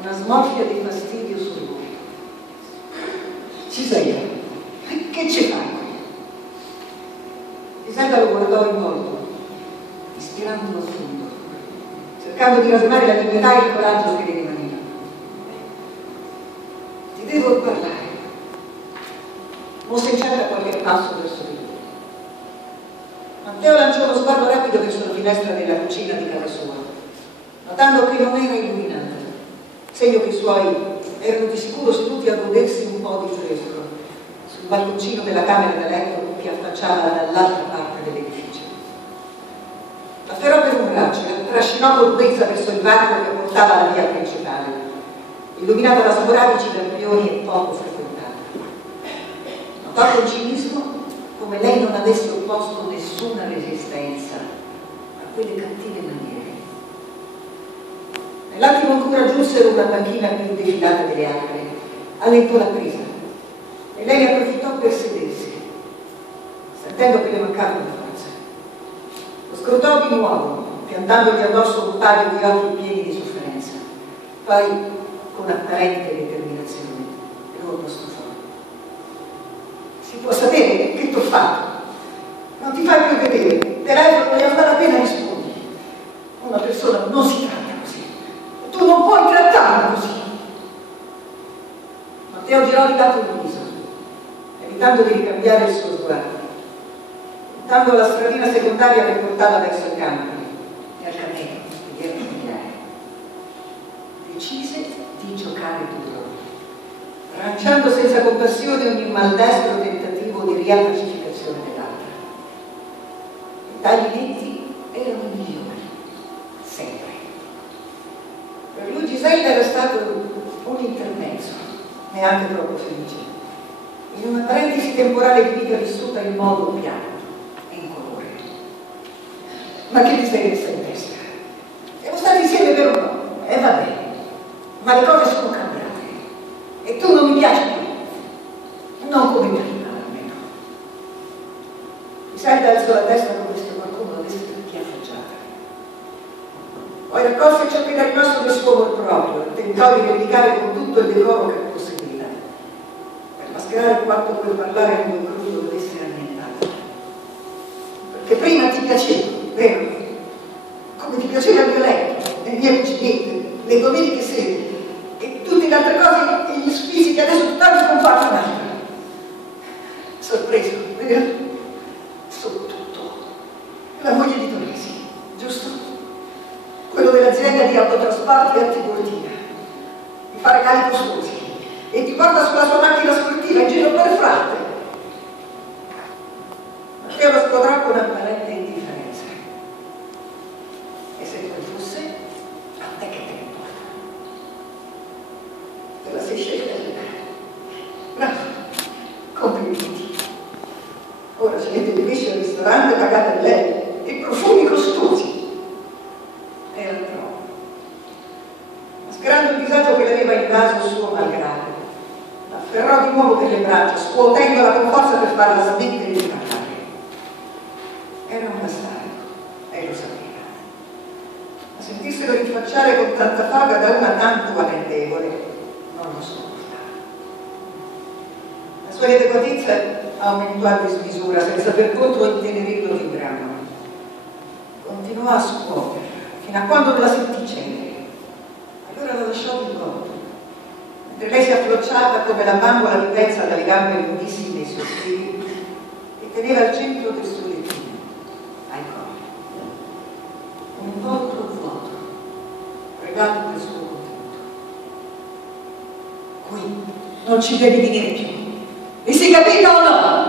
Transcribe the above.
una smorfia di fastidio sul volto. Cisella, che ci fai qui? Cisella lo guardò in volto, ispirando a fondo, cercando di rasmare la dignità e il coraggio che le rimaneva. Ti devo parlare. Mosse incetta qualche passo verso di lui. Matteo lanciò uno sguardo rapido verso la finestra della cucina di casa sua, notando che non era illuminata, segno che i suoi erano di sicuro seduti a godersi un po' di fresco sul balconcino della camera da letto che affacciava dall'altra parte dell'edificio. L'afferrò per un braccio e la trascinò con rudezza verso il varco che portava alla via principale, illuminata da sporadici lampioni e poco frequentata. Notò con cinismo come lei non avesse opposto nessuna resistenza a quelle cattive maniere. Nell'attimo in cui raggiunsero una panchina più defilata delle altre, allentò la presa e lei ne approfittò per sedersi, sentendo che le mancavano forze. Lo scrutò di nuovo, piantandogli addosso un paio di occhi pieni di sofferenza. Poi, con apparente determinazione, lo postò fuori. Si può sapere che t'ho fatto? Non ti fai più vedere, telefono e a malapena rispondi. Una persona non si tratta così. Tu non puoi trattarla così. Matteo girò di lato il viso, evitando di ricambiare il suo sguardo, puntando alla stradina secondaria che portava verso il campo e al camino che era familiare. Decise di giocare duro, tranciando senza compassione ogni maldestro tentativo di riappacificazione dell'altra. I tagli netti erano i migliori, sempre. Per lui Gisella era stato un intermezzo, neanche troppo felice, in una parentesi temporale di vita vissuta in modo piano e incolore. Ma che ti sei messa in testa? Siamo stati insieme per un po', e va bene, ma le cose sono cambiate. E tu non mi piaci più, non come prima almeno. Gisella alzò la testa come se qualcuno l'avesse schiaffeggiata. Poi raccolse ciò che era rimasto del suo amor proprio e tentò di replicare con tutto il decoro che possedeva, per mascherare quanto quel parlare a nudo crudo dovesse annientato. Perché prima ti piaceva, vero? Come ti piaceva il mio letto, le mie cucinette, le domeniche sere, e tutte le altre cose e gli squisi che adesso tanto comparto un'altra. Sorpreso, vero? Soprattutto la moglie di Torresi, giusto? Quello dell'azienda di autotrasporti a Tiburtina, di fare cali costosi e ti porta sulla sua macchina sportiva in giro per fratte. Matteo lo squadrò con apparente indifferenza. E se poi fosse, a te che te ne importa? Te la sei scelta? Bravo, complimenti. Ora ci mette di pesce al ristorante pagate da lei e profumi costosi. Era troppo. Mascherando il disagio che le aveva invaso suo malgrado, l'afferrò di nuovo per le braccia, scuotendola con forza per farla smettere di parlare. Era un bastardo, e lo sapeva. Ma sentirselo rinfacciare con tanta paga da una tanto valentevole, non lo sopportava. La sua inadeguatezza aumentò a dismisura, senza per contro intenerirlo di brano. Continuò a scuotere, fino a quando non la sentì cedere. Allora la lasciò in cotto, mentre lei si afflocciava come la bambola di pezza dalle gambe lunghissime e sottili e teneva al centro del suo lettino, ai colli, un volto vuoto, regato del suo contenuto. Qui non ci devi venire più. Mi si capito o no?